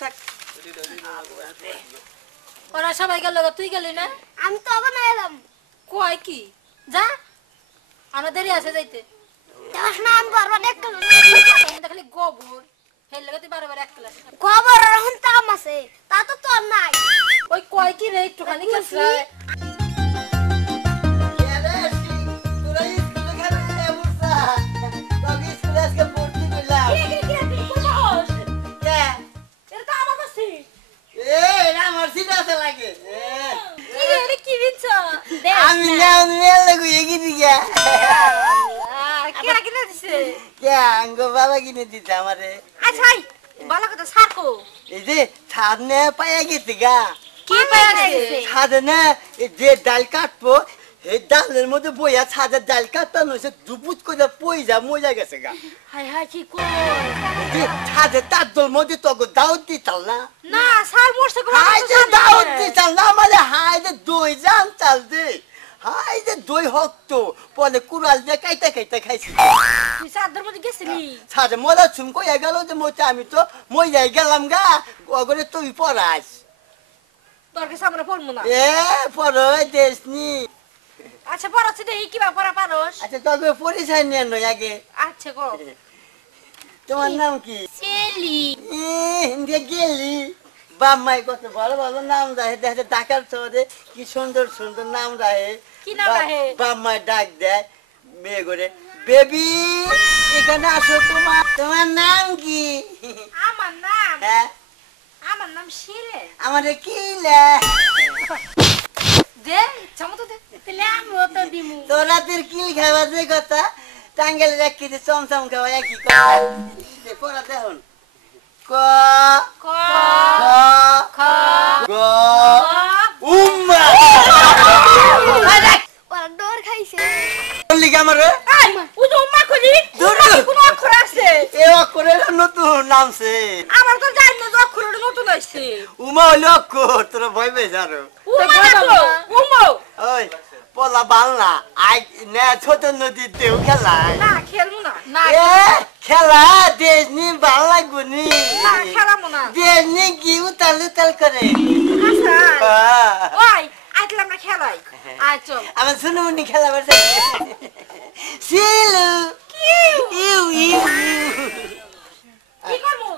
থাক ওরা সবাই গেল তুই গেলি না আমি তো আবার না এলাম কয় কি যা আমরা দেরি আছে যাইতে দেখ না আমি বারবার এক ক্লাস দেখলি গোবর হেল লাগতে বারবার এক ক্লাস খবর রহন তাম আছে তা তো তোর নাই ওই কয় কি রে একটুখানি কাছে বাবা কিনে দিতে আমারে আচ্ছা ভালো কথা সাকো এই যে ছাদনে পায়া গেছে গা কি পায়া গেছে ছাদনে যে ডাল কাটবো এই ডালের মধ্যে বইয়া ছাদের ডাল কাটতাম হয়েছে দুপুত করে পই যা মজা গেছে গা হাই হাই কি কই ছাদের তার দোর মধ্যে তো দাওয়াত দিতাল না না সার মোরছে গো হাই যে দাওয়াত দিতাল না মানে হাই যে দই জান চাল দে হাই যে দই হকতো পরে কুড়াল দিয়ে কাইতে কাইতে খাইছি তুই সাদের মধ্যে গেছিলি ছাদে মজা চুম কইয়া গেল যে মতে আমি তো মজাই গেলাম গা ওগরে তুই পড়াস তোর কাছে আমরা পড়মু না এ পড়ো দেশনি আচ্ছা পড়াচ্ছি দেখি কি বা পড়া পারোস আচ্ছা তবে পরিচয় নিয়ে নয় আগে আচ্ছা গো তোমার নাম কি চেলি হিন্দি গেলি বাম্মাই কত ভালো ভালো নাম রাহে দেখে ঢাকার শহরে কি সুন্দর সুন্দর নাম রাহে কি নাম রাহে বাম্মাই ডাক দেয় মেয়ে করে বেবি এখানে আসো তোমার তোমার নাম কি আমার নাম হ্যাঁ আমার নাম শিলে আমারে কি লে দে চামতো দে তেলে আমিও তো দিমু তোরা তোর কিল খাওয়া যে কথা টাঙ্গেল রাখি যে চমচম খাওয়া একই কথা পড়া দেখুন ক ক খ খ গ উম্মা ওরা ডোর খাইছে বললি কি আমারে আই ও তো উম্মা কলি দূর কোন অক্ষর আছে এ অক্ষরে নতুন নামছে আমার তো জানি না যে অক্ষরটা নতুন হইছে উমা হইলো অক্ষর তোরা ভয় পেয়ে যারো উম্মা না তো উম্মা ওই পলা বালনা আই না ছোট নদীর দেও খেলায় না খেলমু না না এ খেলা দেশ নি ভাল লাগবো নি না খেলামু না দেশ নি কি উতাল উতাল করে আচ্ছা হ্যাঁ। ওই আইতলাম না খেলাই আয় চল আমার শুনুমনি খেলা বসে সিলু ইউ ইউ কি করমু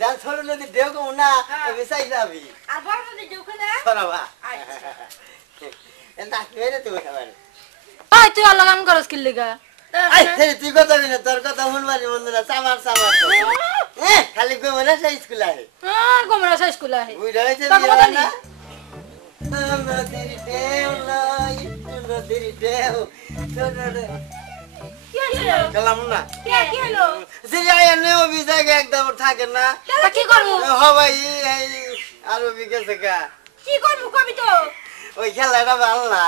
যান ছোট নদী দেও কম না বেসাই যাবি আর বড় নদী দেখো না সরাবা আচ্ছা এটা কেড়ে তুই খাবার ওই তুই আল্লাহ কাম করস কি লাগা আই ছেড়ে তুই কথা বলি না তোর কথা শুনবানি বন্ধুরা চামার চামার খালি কই মনে সেই স্কুল আহে হ্যাঁ গোমরা সাইজ স্কুল আহে বুঝা হইছে তোর কথা না নেই। নদীর দেও নাই নদীর দেও কি হলো গেলাম না কি হলো যে যায় না ওবি জায়গা একদম থাকে না তা কি করমু হবাই আর ওবি গেছে গা কি করমু কবি তো ওই খেলাটা ভালো না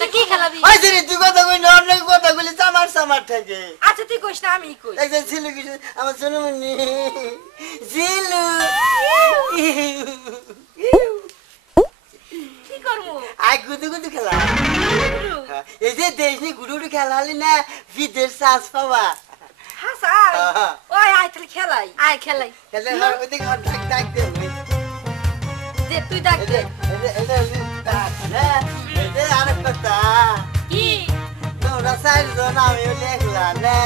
তা কি খেলাবি ওই যে তুই কথা কই না অনেক কথা কইলি চামার চামার থাকে আচ্ছা তুই কইস না আমি কই একজন ছিল কিছু আমার শুনুমনি জিলু কি করমু আই গুদু গুদু খেলা এই যে দেশনি গুদু গুদু খেলা হলি না বিদেশ চান্স পাবা হাসাই ওই আই তাহলে খেলাই আয় খেলাই খেলে হর ওদিক হর ডাক ডাক দে দে তুই ডাক দে আরেক কথা কি তোরা সাইড জন আমি লেখলা না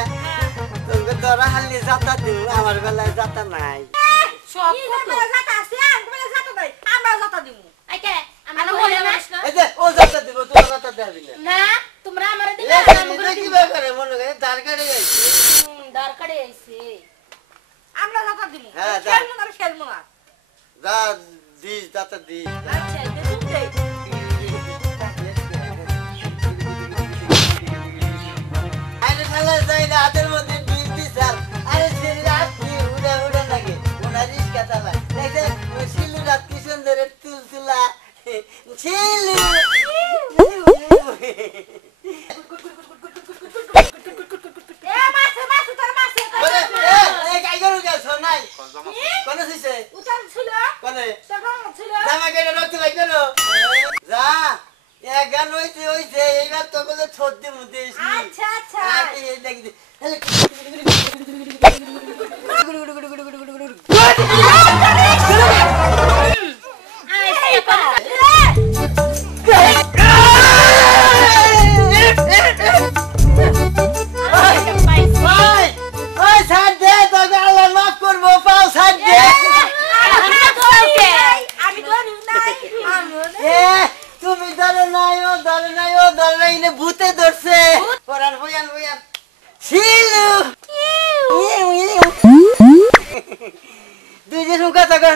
তোকে তোরা হালি যাতা দিও আমার বেলায় যাতা নাই সব কত জাতা আছে আর কোন জাতা নাই আমরা জাতা দিমু আইকে আমরা বলে না এই যে ও যাতা দিব তোরা যাতা দেবি না না তোমরা আমারে দিবে এটা কি ব্যাপারে মনে করে দরকারে যাইছে দরকারে আইছে আমরা জাতা দিমু হ্যাঁ, যা। খেলমু না যা দিস যাতা দিস আচ্ছা দে তুমি দে আরে খেলা যাই না হাতের মধ্যে বিষ দিছাল আরে সেই রাত কি উড়া উড়া লাগে ওনা রিস্কা চালা দেখে শিলু রাত কি সুন্দর তুলতুলা শিলু এ মাছে মাছে তোর মাছে বলে এ কাই করু গেছ নাই কোন হইছে উতাল ছিল কোনে তোর ছিল জামা কেটে রক্ত লাগ গেল যা এ গান হইছে হইছে এইবার তো কোন ছোদ্দি মুদে আচ্ছা আচ্ছা এই দেখি গুড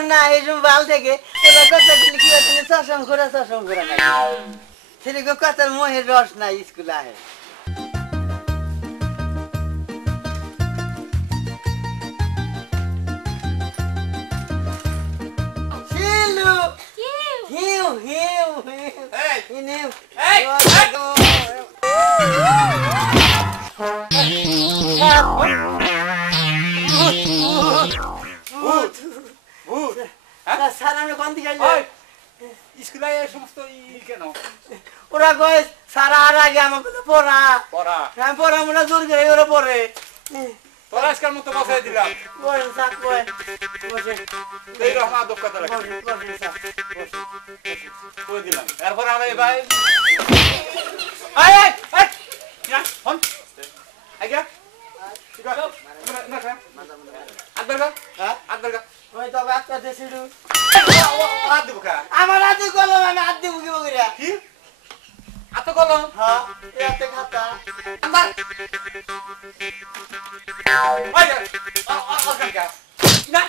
না এরকম বাল থেকে এবার কথা বলি কি আছে চশম ঘোরা সেরকম কথার মোহের রস নাই স্কুলে আহে শিলু হিউ ইনিউ স্যার আমরা কোন দিকে স্কুলে সমস্ত কেন ওরা কয় সারা আর আগে আমাকে তো পড়া হ্যাঁ পড়া মনে জোর করে ওরা পড়ে তোরা আজকাল মতো বসাই দিলাম বসেন স্যার বসে এই রকম আদব কথা লাগে করে দিলাম এরপর আমরা ভাই ফোন আগে ঠিক আছে আদর ওই তো বাচ্চা দেশিডু আদব কা আমার হাতে কলম আমি হাত দিব কি বগিরা কি আতো কলম হ্যাঁ এতে খাতা আবার ওই না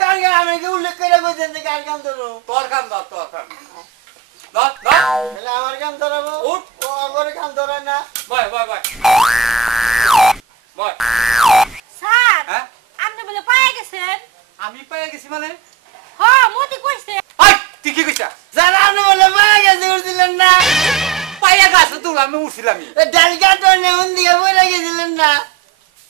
কার গান আমি কি উল্লেখ করে কইছেন যে কার গান ধরো তোর কাম দাও তাহলে আমার গান ধরাবো উঠ। ও আমার গান ধরায় না বয় স্যার হ্যাঁ আপনি বলে পায়ে গেছেন আমি পাইয়া গেছি মানে হ মতি কইছে হাই তুই কি কইছা স্যার আপনি বলে মারা গেছে উঠছিলেন না পাইয়া গাছ তুল আমি উঠছিলাম ডাল কাটো নেমন দিকে বলে গেছিলেন না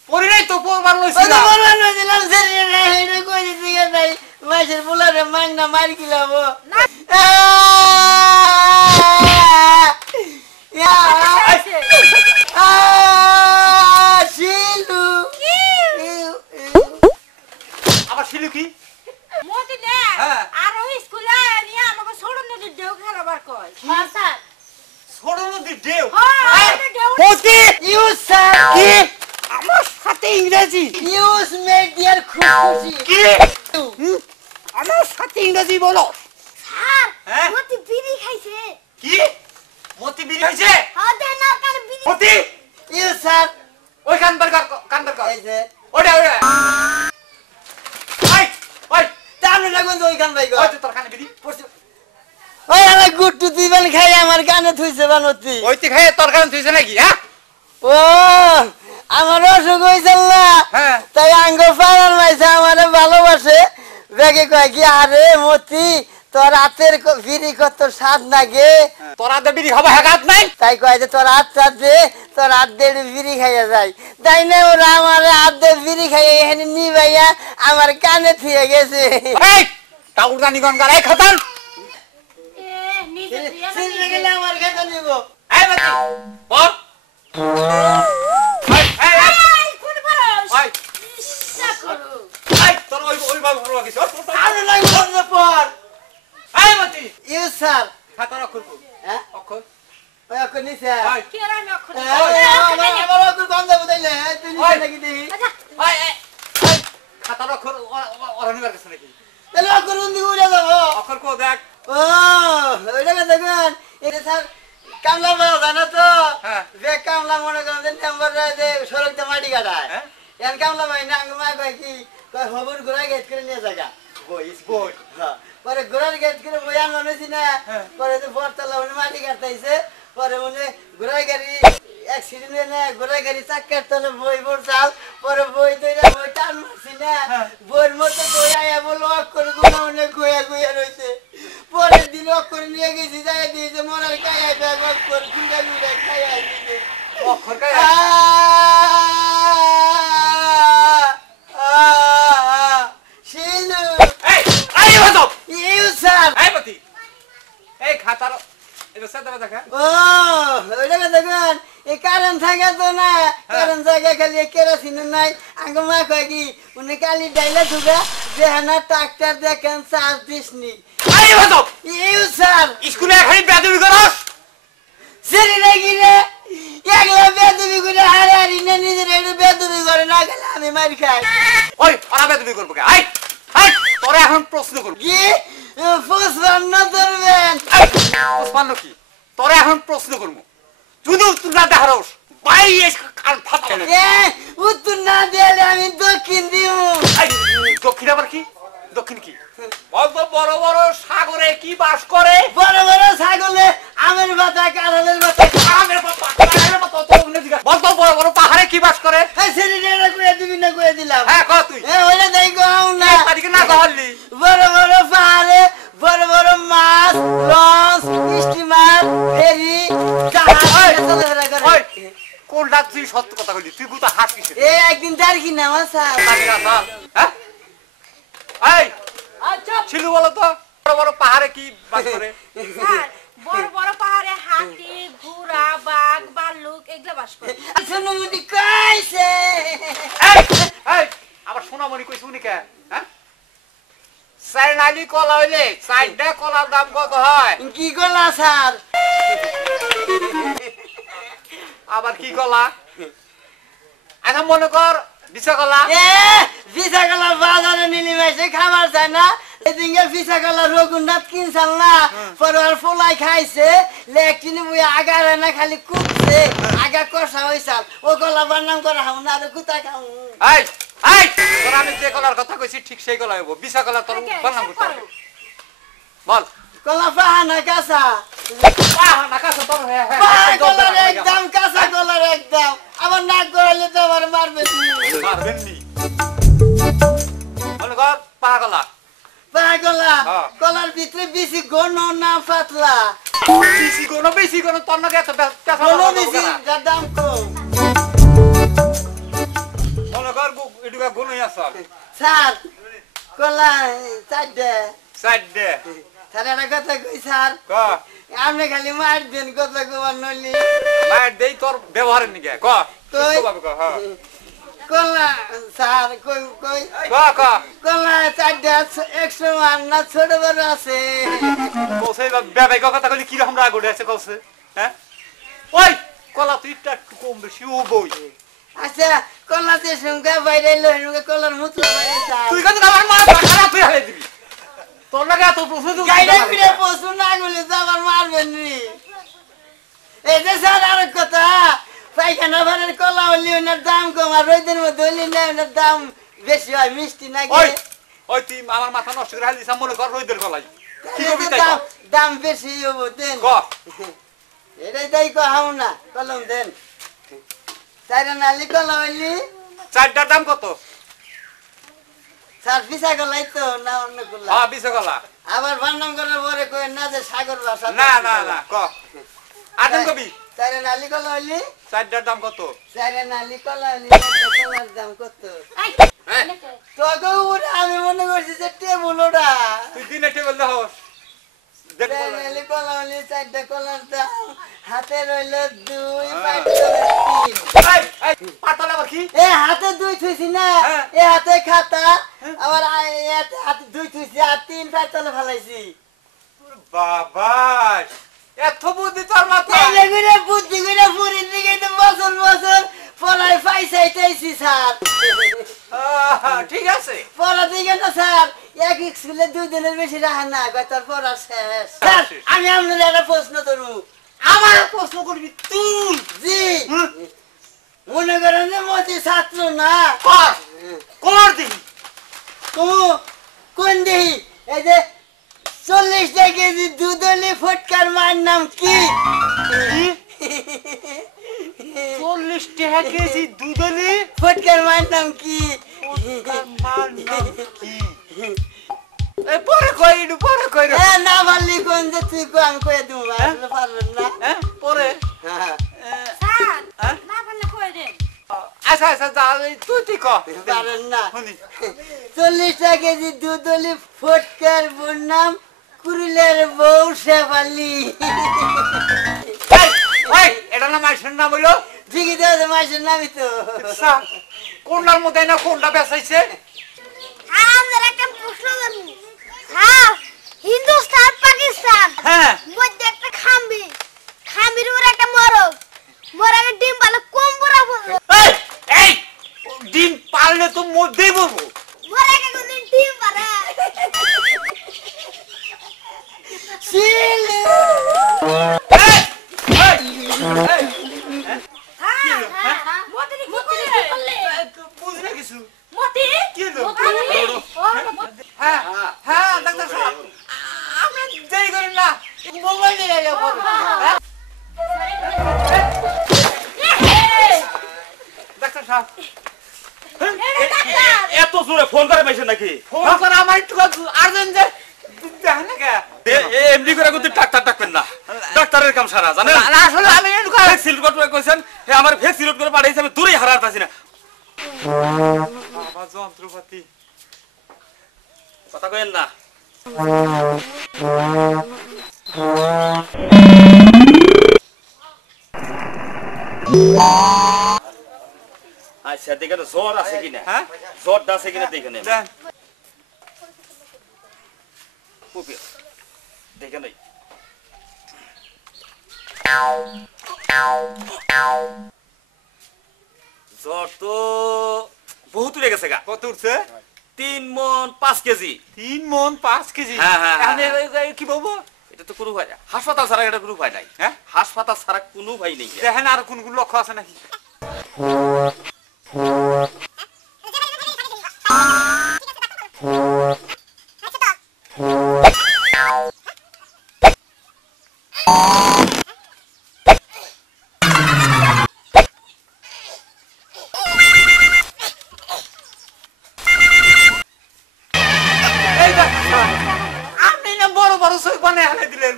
পরি নাই তো পরবার ওই তো লইছিলাম বললেন দিলাম স্যার এটা কই দিতে গেছে নাই মাসের পোলারে মাংনা মার কিলাবো শিলু আবার শিলু কি মতি নে হ্যাঁ। আর ওই স্কুলে নিয়ে আমাকে ছোড়ন নদীর ঢেউ খেলাবার কয় হ্যাঁ স্যার ছোট নদীর ঢেউ হ্যাঁ ঢেউ মতি ইউজ স্যার কি আমার সাথে ইংরেজি ইউজ মেড ডিয়ার খুশি কি আমার সাথে ইংরেজি বলো স্যার হ্যাঁ? মতি বিড়ি খাইছে কি মতি বিড়ি হইছে হ্যাঁ দেন আর কার বিড়ি মতি ইউজ স্যার ওই কান বের কর এই যে ওটা ওই তাহলে লাগুন তো ওই গান ভাই গো ওই তো তোর কানে বিড়ি ওই আমার গুট্টু দিবেন খাই আমার কানে থুইছে বানতি ওইতে খায় তোর কানে তুইছে নাকি হ্যাঁ ও আমার অসুখ হয়েছিল না হ্যাঁ। তাই আঙ্গ পাড়ার মাইছে আমারে ভালোবাসে বেগে কয় কি আরে মতি তোর হাতের বিড়ি কত স্বাদ লাগে তোরা দে বিড়ি খাবা হেগাত নাই তাই কয় যে তোর হাত চাপ দে তোর হাত দিয়ে বিড়ি খাইয়া যায় তাই না ওরা আমার হাত দিয়ে বিড়ি খাইয়া এখানে নি ভাইয়া আমার কানে থুয়ে গেছে এই টাউরদানি গনগার এই খতান এ নিজে সিলবে গেলে আমার খেতে নিব এই মতি বল এই কোন পারস ওই ইচ্ছা করো এই তোর ওই ভাগ হলো কিছু আরে লাগবে পর এই মতি ইউ স্যার খাতার অক্ষর কো হ্যাঁ অক্ষর ওই এখন নিছে ওই কে রা না করে আমার অকুর গন্ধ বুঝাইলে তুই নিছে নাকি দেখি ওই খাতার অক্ষর অরনিবার কাছে নাকি তাহলে অকুর উন্দি উড়ে যাবো অক্ষর কো দেখ ও ওইটাকে দেখুন এটা স্যার কামলা বড় জানো তো হ্যাঁ। যে কামলা মনে করেন যে নাম্বার যে সড়কতে মাটি কাটায় হ্যাঁ। এন কামলা ভাই নাঙ্গমা কয় কি কয় খবর ঘোরা গেট করে নিয়ে জায়গা বই হ্যাঁ পরে ঘোরার গেট করে বই আনছি না হ্যাঁ। পরে যে বরতলা উনি মাটি কাটাইছে পরে উনি ঘোড়ার গাড়ি অ্যাক্সিডেন্ট না ঘোড়ার গাড়ি চাক্কার তলে বই পড়ছাল পরে বই তৈরি বই টান মারছি না বইয়ের মতো বই আয়া বলো অক্ষর গুলো অনেক গুয়া রয়েছে পরের দিন অক্ষর নিয়ে গেছি যাই দিয়েছে মরার কায়া ব্যাগ অক্ষর গুড়া গুড়া খাইয়া দিয়েছে অক্ষর কায় শিলু এই এই বাজো ইউ স্যার এই মতি এই খাতার এটা সাদা দেখা ও ওইটাকে দেখুন এই কারণ থাকে তো না কারণ থাকে খালি কেরোসিন নাই আগে মা কয় কি উনি কালি ডাইলে ঢুকা যে না ট্রাক্টর দেখেন চার্জ দিসনি এই বাজো ইউ স্যার স্কুলে এখানে বেদবি করস সেরি নাকি রে একলা বেদবি করে হারে হারি না নিজের একটু বেদবি করে না গেলে আমি মার খাই ওই ওরা বেদবি করব কে আই আই তোরে এখন প্রশ্ন করব কি ফুসবান না ধরবেন ওসমান কি তোরে এখন প্রশ্ন করব যদি উত্তর না দেখারস বাই এস কান ফাটা গেল উত্তর না দিলে আমি দক্ষিণ দিব দক্ষিণ আবার কি দক্ষিণ কি বলতো বড় বড় সাগরে কি বাস করে? বড় বড় ছাগলে আমের পাতা কাঁঠালের পাতা বলতো বড় বড় পাহাড়ে কি বাস করে? সেটা কয়ে দিবি না কয়ে দিলাম হ্যাঁ ক তুই ওইটা তাই কও না তারিখে না কহলি বড় বড় পাহাড়ে বড় বড় মাছ লঞ্চ স্টিমার ফেরি জাহাজ চলাফেরা করে কোনটা তুই সত্য কথা কইলি? তুই গুতা হাস কিসে? এ একদিন দাঁড়ি না আমার স্যার হ্যাঁ এই ছিল বলো তো বড় বড় পাহাড়ে কি বাস করে? স্যার বড় বড় পাহাড়ে হাতি ঘোড়া বাঘ ভাল্লুক এগুলা বাস করে সোনামণি কইছে এই এই আবার সোনামণি কইছ উনি কে? হ্যাঁ সাইনালি কলা হইলে সাইডে কলার দাম কত হয়? কি গলা স্যার আবার কি কলা? এখন মনে কর বিছা কলা এ ভিসা গলা বাজারে নিলি মাইছে খাবার চায় না এদিকে ভিসা গলা রঘুনাথ কিনছাল না পরবার ফলাই খাইছে লেকিনি মুই আগারে না খালি কুপছে আগা কষা হইছাল ও গলা বানাম করে হাম না আর কুতা খাও এই এই তোর আমি যে কলার কথা কইছি ঠিক সেই কলা হইব বিছা কলা তোর বানাম করতে হবে বল কলা পাহানা কাঁচা পাহা না কাছে তোর হ্যাঁ গলার একদম কাঁচা গলার একদম আমার নাক গলালে তো আমার মারবে মারবেন নি মনে কর পাহা কলা পাগলা কলার ভিতরে বেশি ঘন না পাতলা বেশি কোনো তোর নাকি এত ঘন বেশি যার দাম কম মনে কর এটুকা গুণই আছে স্যার কলা চারটে সাইডে স্যার একটা কথা কই স্যার ক আপনি খালি মার দেন কথা কবার নলি লাইট দেই তোর ব্যবহারের নিকে ক কই ভাবে ক হ্যাঁ কলা স্যার কই কই ক ক কলা চারটে 100 মান না ছোট বড় আছে কোসে বেবাই কথা কইলি কি রকম রাগ উঠে আছে কোসে হ্যাঁ ওই কলা তুই একটু কম বেশি ও বই আচ্ছা কলাতে সঙ্গে বাইরে লইনুকে কলার মুতলা বাইরে স্যার তুই কিন্তু আমার মা খারাপ তুই হালে দিবি তোর লাগে এত প্রশ্ন তুই গাইডে ফিরে পশু না গলে তো আমার মারবেন নি এই যে স্যার আর কথা পায়খানা ভরের কলা হলি ওনার দাম কম আর রোদের মধ্যে হলি না ওনার দাম বেশি হয় মিষ্টি না ওই ওই তুই আমার মাথা নষ্ট করে হালি মনে কর রইদের গলাই কি কবি তাই দাম বেশি হবো দেন ক এটাই তাই কহাও না কলম দেন চাইরা নালি কলা হইলি চারটার দাম কত? স্যার পিসা গলাই তো না অন্য কলা হ্যাঁ বিছে গলা আবার বান্নাম করার পরে কই না যে সাগর ভাষা না না না ক আদম কবি চাইরা নালি কলা হইলি চারটার দাম কত? চাইরা নালি কলা হইলি কলার দাম কত এই, হ্যাঁ? এনেকে। তোকে উপরে আমি মনে করছি যে টেবুল ওটা তুই দিনে টেবিল দেখোস দেখ বল। নালি কলা হইলি চারটা কলার দাম হাতে রইল 2 হ্যাঁ। 5 এই এই পাতলা আবার কি? এ হাতে 2 থুইছি না হ্যাঁ। এ হাতে খাতা আবার হাতে 2 থুইছি আর 3 5 তলে ফেলাইছি বাবা এত বুদ্ধি তোর মাথায় এই লেগুরে বুদ্ধি করে পুরি দিকে তো বছর বছর পড়াই পাইছাইতেছি স্যার ঠিক আছে পড়া দিকে না স্যার এক স্কুলে 2 দিনের বেশি রাখা না তোর পড়া শেষ স্যার আমি আপনার একটা প্রশ্ন করবো আমার প্রশ্ন করবি তুই জি মনে করেন যে মোদি ছাত্র না কর কর দেখি কোন দেহি এই যে 40 কেজি দুধলি ফটকার মার নাম কি 40 টাকা কেজি দুধলি ফটকার মার নাম কি পরে কই এ না বললি কোন যে তুই কো আমি কয়ে দেবো আসলে পারবেন না পরে হ্যাঁ স্যার হ্যাঁ? না পারলে কই দেন আচ্ছা আচ্ছা তুই ক পারেন না শুনি 40 কেজি দুধলি ফটকার বোন নাম কুরিলের বউ শেফালি এটা না মাইসের নাম হইলো ঠিকই তো আছে মাসের নামই তো কোনটার মধ্যে না কোনটা বেসাইছে আমাদের একটা প্রশ্ন করব হ্যাঁ হিন্দুস্তান পাকিস্তান হ্যাঁ মধ্যে একটা খাম্বি খাম্বির উপর একটা মোরগ মোরগের ডিম ভালো কম বড় বড় এই এই ডিম পারলে তো মধ্যেই বলবো মোরগে কোনদিন ডিম পারে শিলু হ্যাঁ মতি কি করলে বুঝি না কিছু মতি কি হলো? মতি হ্যাঁ হ্যাঁ মোবাইল নিয়ে আইয়া পড়ে ডাক্তার সাহেব এত জোরে ফোন করে পাইছেন নাকি ফোন করে আমার একটু আর্জেন্ট যে দেখেন না কে এমনি করে কিন্তু ডাক্তার ডাকবেন না ডাক্তারের কাম সারা জানেন আসলে আমি একটু ভ্যাকসিন করতে কইছেন হে আমার ভ্যাকসিন করে পাঠাইছে আমি দূরেই হারাতে পারছি না বাবা যন্ত্রপাতি কথা কইেন না আচ্ছা দেখেন জ্বর আছে কিনা হ্যাঁ জ্বর আছে কিনা দেখে নেন দেন দেখে নেই জ্বর তো বহুত উড়ে গেছে গা কত উঠছে 3 মণ 5 কেজি 3 মণ 5 কেজি হ্যাঁ, হ্যাঁ, হ্যাঁ। এখন কি বলবো এটা তো কোনো ভাই হাসপাতাল ছাড়া এটা কোনো ভাই নাই হ্যাঁ হাসপাতাল ছাড়া কোনো ভাই নেই দেখেন আর কোন কোন লক্ষ্য আছে নাকি এই দেখ, আপনি না বড় বড় সই বানায় আনে দিলেন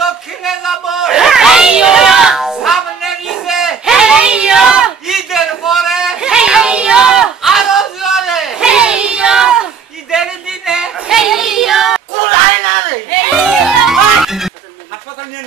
দক্ষিণে যাব সামনে ঈদে ঈদের পরে আরো জোরে ঈদের দিনে কুলাই না রে হাসপাতাল নিয়ে